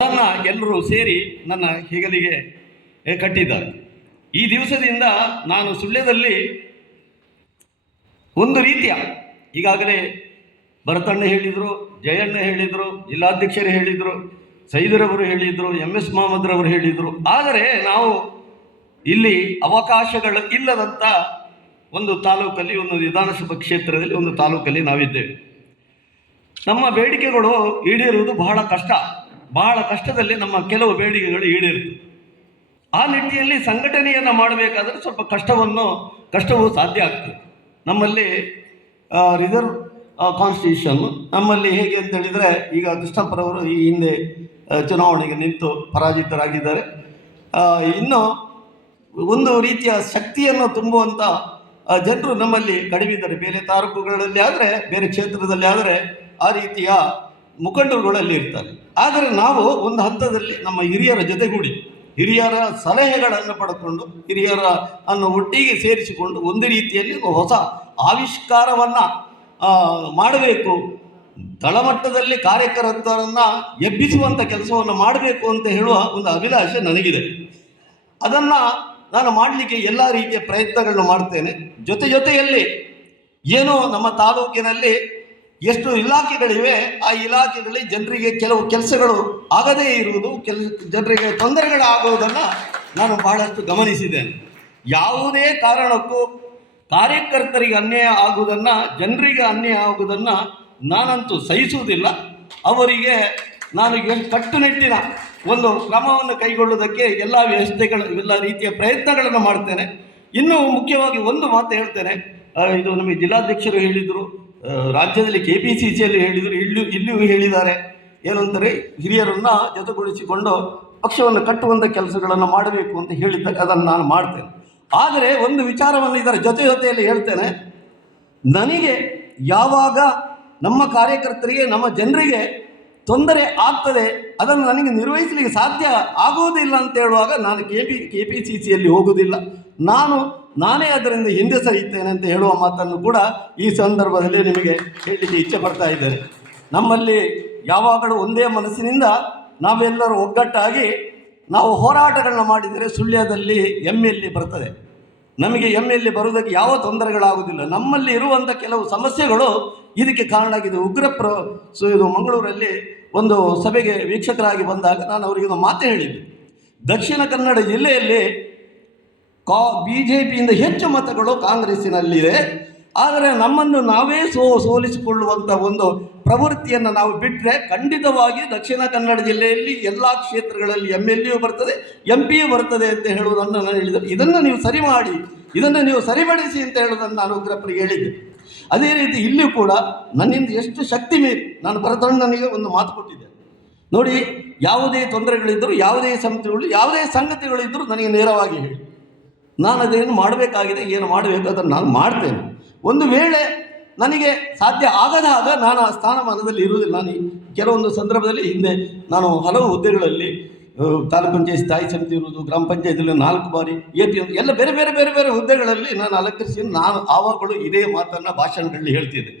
ನನ್ನ ಎಲ್ಲರೂ ಸೇರಿ ನನ್ನ ಹೆಗಲಿಗೆ ಕಟ್ಟಿದ್ದಾರೆ. ಈ ದಿವಸದಿಂದ ನಾನು ಸುಳ್ಯದಲ್ಲಿ ಒಂದು ರೀತಿಯ ಈಗಾಗಲೇ ಭರತಣ್ಣ ಹೇಳಿದರು, ಜಯಣ್ಣ ಹೇಳಿದರು, ಜಿಲ್ಲಾಧ್ಯಕ್ಷರು ಹೇಳಿದರು, ಸೈದರವರು ಹೇಳಿದರು, MS ಮೊಹಮ್ಮದ್ರವರು ಹೇಳಿದರು. ಆದರೆ ನಾವು ಇಲ್ಲಿ ಅವಕಾಶಗಳು ಇಲ್ಲದಂಥ ಒಂದು ತಾಲೂಕಲ್ಲಿ, ಒಂದು ವಿಧಾನಸಭಾ ಕ್ಷೇತ್ರದಲ್ಲಿ ಒಂದು ತಾಲೂಕಲ್ಲಿ ನಾವಿದ್ದೇವೆ. ನಮ್ಮ ಬೇಡಿಕೆಗಳು ಈಡೇರುವುದು ಬಹಳ ಕಷ್ಟದಲ್ಲಿ ನಮ್ಮ ಕೆಲವು ಬೇಡಿಕೆಗಳು ಈಡೇರುತ್ತದೆ. ಆ ನಿಟ್ಟಿನಲ್ಲಿ ಸಂಘಟನೆಯನ್ನು ಮಾಡಬೇಕಾದರೆ ಸ್ವಲ್ಪ ಕಷ್ಟವೂ ಸಾಧ್ಯ ಆಗ್ತದೆ. ನಮ್ಮಲ್ಲಿ ರಿಸರ್ವ್ ಕಾನ್ಸ್ಟಿಟ್ಯೂಷನ್ ನಮ್ಮಲ್ಲಿ ಹೇಗೆ ಅಂತ ಹೇಳಿದರೆ, ಈಗ ಕೃಷ್ಣಪ್ಪರವರು ಈ ಹಿಂದೆ ಚುನಾವಣೆಗೆ ನಿಂತು ಪರಾಜಿತರಾಗಿದ್ದಾರೆ. ಇನ್ನು ಒಂದು ರೀತಿಯ ಶಕ್ತಿಯನ್ನು ತುಂಬುವಂಥ ಜನರು ನಮ್ಮಲ್ಲಿ ಕಡಿಮೆ ಇದ್ದಾರೆ. ಬೇರೆ ತಾಲೂಕುಗಳಲ್ಲಿ ಆದರೆ, ಬೇರೆ ಕ್ಷೇತ್ರದಲ್ಲಿ ಆದರೆ ಆ ರೀತಿಯ ಮುಖಂಡರುಗಳಲ್ಲಿ ಇರ್ತಾರೆ. ಆದರೆ ನಾವು ಒಂದು ಹಂತದಲ್ಲಿ ನಮ್ಮ ಹಿರಿಯರ ಜೊತೆಗೂಡಿ, ಹಿರಿಯರ ಸಲಹೆಗಳನ್ನು ಪಡೆದುಕೊಂಡು, ಹಿರಿಯರನ್ನು ಒಟ್ಟಿಗೆ ಸೇರಿಸಿಕೊಂಡು ಒಂದು ರೀತಿಯಲ್ಲಿ ಹೊಸ ಆವಿಷ್ಕಾರವನ್ನು ಮಾಡಬೇಕು, ತಳಮಟ್ಟದಲ್ಲಿ ಕಾರ್ಯಕರ್ತರನ್ನು ಎಬ್ಬಿಸುವಂಥ ಕೆಲಸವನ್ನು ಮಾಡಬೇಕು ಅಂತ ಹೇಳುವ ಒಂದು ಅಭಿಲಾಷೆ ನನಗಿದೆ. ಅದನ್ನು ನಾನು ಮಾಡಲಿಕ್ಕೆ ಎಲ್ಲ ರೀತಿಯ ಪ್ರಯತ್ನಗಳನ್ನು ಮಾಡ್ತೇನೆ. ಜೊತೆಯಲ್ಲಿ ಏನು ನಮ್ಮ ತಾಲೂಕಿನಲ್ಲಿ ಎಷ್ಟು ಇಲಾಖೆಗಳಿವೆ, ಆ ಇಲಾಖೆಗಳಲ್ಲಿ ಜನರಿಗೆ ಕೆಲವು ಕೆಲಸಗಳು ಆಗದೇ ಇರುವುದು, ಜನರಿಗೆ ತೊಂದರೆಗಳಾಗುವುದನ್ನು ನಾನು ಬಹಳಷ್ಟು ಗಮನಿಸಿದ್ದೇನೆ. ಯಾವುದೇ ಕಾರಣಕ್ಕೂ ಕಾರ್ಯಕರ್ತರಿಗೆ ಅನ್ಯಾಯ ಆಗುವುದನ್ನು, ಜನರಿಗೆ ಅನ್ಯಾಯ ಆಗುವುದನ್ನು ನಾನಂತೂ ಸಹಿಸುವುದಿಲ್ಲ. ಅವರಿಗೆ ನಾನು ಕಟ್ಟುನಿಟ್ಟಿನ ಒಂದು ಕ್ರಮವನ್ನು ಕೈಗೊಳ್ಳುವುದಕ್ಕೆ ಎಲ್ಲ ರೀತಿಯ ಪ್ರಯತ್ನಗಳನ್ನು ಮಾಡ್ತೇನೆ. ಇನ್ನೂ ಮುಖ್ಯವಾಗಿ ಒಂದು ಮಾತು ಹೇಳ್ತೇನೆ. ಇದು ನಮಗೆ ಜಿಲ್ಲಾಧ್ಯಕ್ಷರು ಹೇಳಿದರು, ರಾಜ್ಯದಲ್ಲಿ KPCCಯಲ್ಲಿ ಹೇಳಿದರು, ಇಲ್ಲಿಯೂ ಹೇಳಿದ್ದಾರೆ. ಏನಂತಾರೆ, ಹಿರಿಯರನ್ನು ಜೊತೆಗೂಡಿಸಿಕೊಂಡು ಪಕ್ಷವನ್ನು ಕಟ್ಟುವಂಥ ಕೆಲಸಗಳನ್ನು ಮಾಡಬೇಕು ಅಂತ ಹೇಳಿದ್ದಾಗ ಅದನ್ನು ನಾನು ಮಾಡ್ತೇನೆ. ಆದರೆ ಒಂದು ವಿಚಾರವನ್ನು ಇದರ ಜೊತೆಯಲ್ಲಿ ಹೇಳ್ತೇನೆ. ನನಗೆ ಯಾವಾಗ ನಮ್ಮ ಕಾರ್ಯಕರ್ತರಿಗೆ, ನಮ್ಮ ಜನರಿಗೆ ತೊಂದರೆ ಆಗ್ತದೆ, ಅದನ್ನು ನನಗೆ ನಿರ್ವಹಿಸಲಿಕ್ಕೆ ಸಾಧ್ಯ ಆಗುವುದಿಲ್ಲ ಅಂತ ಹೇಳುವಾಗ ನಾನು KPCCಯಲ್ಲಿ ಹೋಗುವುದಿಲ್ಲ, ನಾನೇ ಅದರಿಂದ ಹಿಂದೆ ಸರಿಯುತ್ತೇನೆ ಅಂತ ಹೇಳುವ ಮಾತನ್ನು ಕೂಡ ಈ ಸಂದರ್ಭದಲ್ಲಿ ನಿಮಗೆ ಹೇಳಲಿಕ್ಕೆ ಇಚ್ಛೆ ಪಡ್ತಾ ಇದ್ದೇನೆ. ನಮ್ಮಲ್ಲಿ ಯಾವಾಗಲೂ ಒಂದೇ ಮನಸ್ಸಿನಿಂದ ನಾವೆಲ್ಲರೂ ಒಗ್ಗಟ್ಟಾಗಿ ನಾವು ಹೋರಾಟಗಳನ್ನ ಮಾಡಿದರೆ ಸುಳ್ಯದಲ್ಲಿ MLA ಬರ್ತದೆ. ನಮಗೆ MLA ಬರುವುದಕ್ಕೆ ಯಾವ ತೊಂದರೆಗಳಾಗುವುದಿಲ್ಲ. ನಮ್ಮಲ್ಲಿ ಇರುವಂಥ ಕೆಲವು ಸಮಸ್ಯೆಗಳು ಇದಕ್ಕೆ ಕಾರಣ ಆಗಿದೆ. ಇದು ಮಂಗಳೂರಲ್ಲಿ ಒಂದು ಸಭೆಗೆ ವೀಕ್ಷಕರಾಗಿ ಬಂದಾಗ ನಾನು ಅವರಿಗೆ ಒಂದು ಮಾತು ಹೇಳಿದ್ದೆ. ದಕ್ಷಿಣ ಕನ್ನಡ ಜಿಲ್ಲೆಯಲ್ಲಿ BJPಯಿಂದ ಹೆಚ್ಚು ಮತಗಳು ಕಾಂಗ್ರೆಸ್ಸಿನಲ್ಲಿದೆ. ಆದರೆ ನಮ್ಮನ್ನು ನಾವೇ ಸೋಲಿಸಿಕೊಳ್ಳುವಂಥ ಒಂದು ಪ್ರವೃತ್ತಿಯನ್ನು ನಾವು ಬಿಟ್ಟರೆ ಖಂಡಿತವಾಗಿ ದಕ್ಷಿಣ ಕನ್ನಡ ಜಿಲ್ಲೆಯಲ್ಲಿ ಎಲ್ಲ ಕ್ಷೇತ್ರಗಳಲ್ಲಿ MLA ಬರ್ತದೆ, MP ಬರ್ತದೆ ಅಂತ ಹೇಳುವುದನ್ನು ನಾನು ಹೇಳಿದೆ. ಇದನ್ನು ನೀವು ಸರಿ ಮಾಡಿ, ಇದನ್ನು ನೀವು ಸರಿಪಡಿಸಿ ಅಂತ ಹೇಳೋದನ್ನು ನಾನು ಉಗ್ರಪ್ಪರಿಗೆ ಹೇಳಿದ್ದೆ. ಅದೇ ರೀತಿ ಇಲ್ಲಿಯೂ ಕೂಡ ನನ್ನಿಂದ ಎಷ್ಟು ಶಕ್ತಿ ಮೀರಿ ನಾನು ಭರತಣ್ಣನಿಗೆ ಒಂದು ಮಾತು ಕೊಟ್ಟಿದ್ದೆ. ನೋಡಿ, ಯಾವುದೇ ತೊಂದರೆಗಳಿದ್ದರೂ, ಯಾವುದೇ ಸಮಿತಿಗಳು, ಯಾವುದೇ ಸಂಗತಿಗಳಿದ್ದರೂ ನನಗೆ ನೇರವಾಗಿ ಹೇಳಿ, ನಾನು ಅದೇನು ಮಾಡಬೇಕಾಗಿದೆ, ಏನು ಮಾಡಬೇಕು ಅದನ್ನು ನಾನು ಮಾಡ್ತೇನೆ. ಒಂದು ವೇಳೆ ನನಗೆ ಸಾಧ್ಯ ಆಗದಾಗ ನಾನು ಆ ಸ್ಥಾನಮಾನದಲ್ಲಿ ಇರುವುದಿಲ್ಲ. ನಾನು ಕೆಲವೊಂದು ಸಂದರ್ಭದಲ್ಲಿ ಹಿಂದೆ ನಾನು ಹಲವು ಹುದ್ದೆಗಳಲ್ಲಿ ತಾಲೂಕು ಪಂಚಾಯತ್ ಸ್ಥಾಯಿ ಸಮಿತಿ ಇರುವುದು, ಗ್ರಾಮ ಪಂಚಾಯತಿಯಲ್ಲಿ 4 ಬಾರಿ AP ಎಲ್ಲ ಬೇರೆ ಹುದ್ದೆಗಳಲ್ಲಿ ನಾನು ಅಲಂಕರಿಸಿ, ನಾನು ಆವಾಗಲೂ ಇದೇ ಮಾತನ್ನು ಭಾಷಣಗಳಲ್ಲಿ ಹೇಳ್ತಿದ್ದೆ.